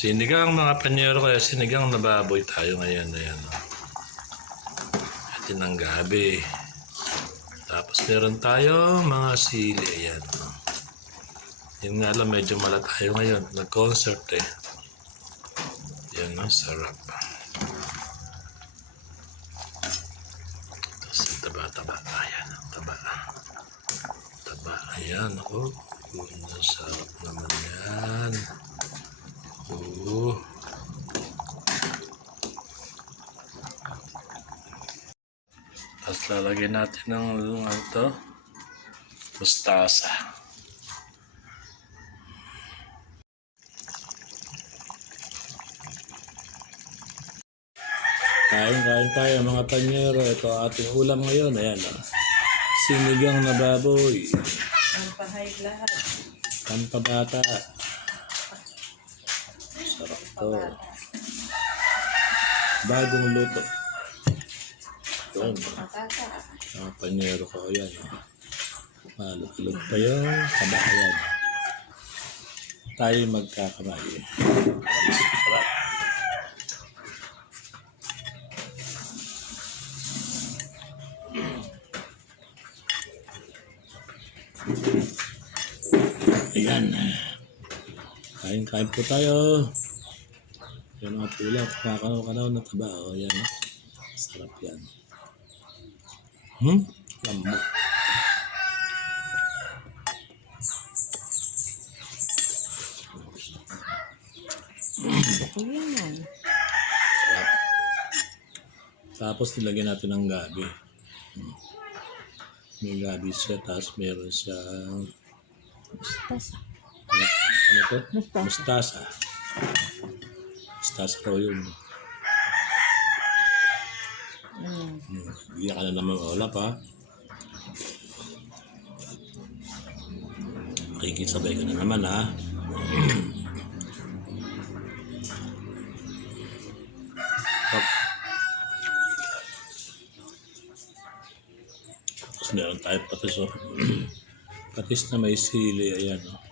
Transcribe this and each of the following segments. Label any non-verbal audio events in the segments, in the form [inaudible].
Sinigang mga panyero kaya sinigang na baboy tayo ngayon. Ayan. oh. At yun ang gabi. Tapos meron tayo mga sili. Ayan. oh. Yun nga lang medyo mala tayo ngayon. Nag-concert eh. Yan ang sarap. Tapos taba-taba. Ayan taba. Taba. Ayan ako. Ang sarap naman yan. Oo. Tapos lalagyan natin ng ano to, mustasa. Kain, kain tayo mga panyero. Ito ating ulam ngayon. Ayan ah. Sinigang na baboy. Ang pahay lahat. Pampabata. Sarap to. Bagong luto. Yun. Mga panyero ko. Ayan. Oh. Malulog pa yung kabahayan. Tayo magkakamay. Sarap. Ayan. Kain-kain po tayo. Yan mga pula. Kakanaw-kanaw na taba. O, yan. oh. Sarap yan. Hmm? Lambo. Kuya yan. Tapos nilagyan natin ng gabi. Hmm. May gabi siya, tapos meron siyang Mustasa. ano, ano to? Mustasa. Mustasa. Mustasa raw yun. Mm. Hmm. Ka na naman ulap ha. Makikisabay ka na naman ha. Tapos meron tayo patis [clears throat] patis na may sili. Ayan oh.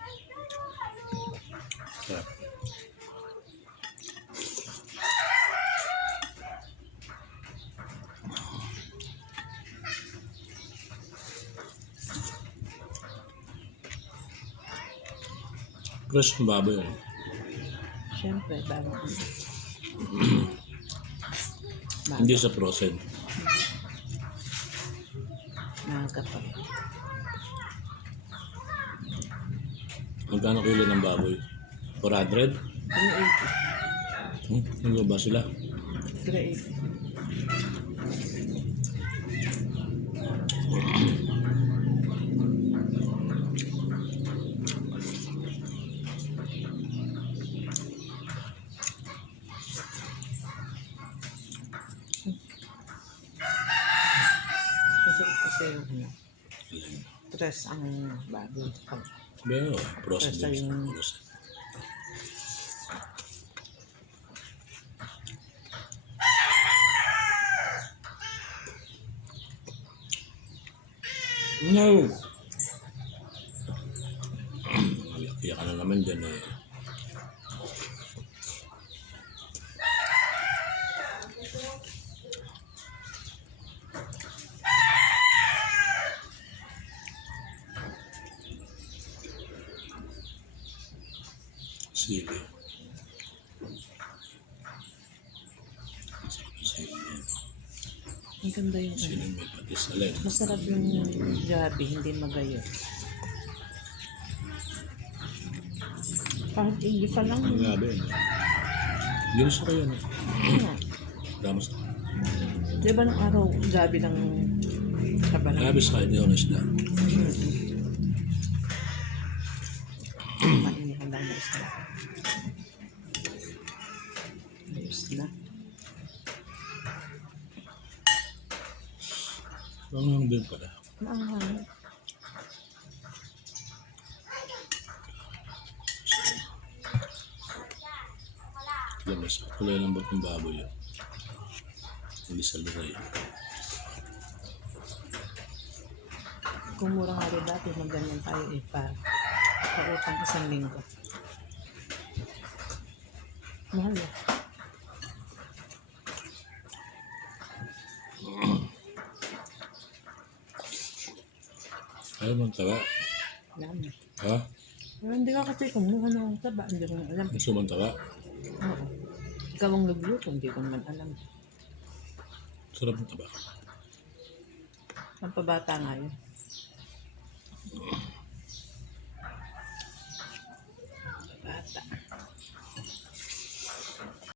Fresh ng baboy. oh. Siyempre, bago. [clears throat] Hindi sa frozen. Maaga pa. Magkano kilo ng baboy? 400? Ano eh? Hmm? Ano ba sila? 380. yung ano. Press ang bago. Pero, press na yung... No! [clears throat] Iyak na naman dyan eh. Sili. Sarap yung sili yan. ang ganda yung ano. Sili may patis. Masarap yung gabi, hindi magayo. Kahit igisa lang. Ang gabi. ano? Ginis ko. Ano? Damos ko. Di ba nung araw, gabi ng kabalan? Gabi sa kanya yung isda. Painihan lang na. Ayos na. Ang din pala. Naanghang. Lamas. Kulay ng ba't ng baboy yun. Hindi sa luray. Kung mura nga rin dati, magganyan tayo eh, pa pautang isang linggo. Eh. Ayaw mong taba. Alam. Ha? Pero hindi ka kasi kumuha ng taba. Hindi ko alam. Gusto mong taba? Oo. Ikaw ang nagluto. Hindi ko naman alam. Sarap ng taba. Ang pabata nga yun.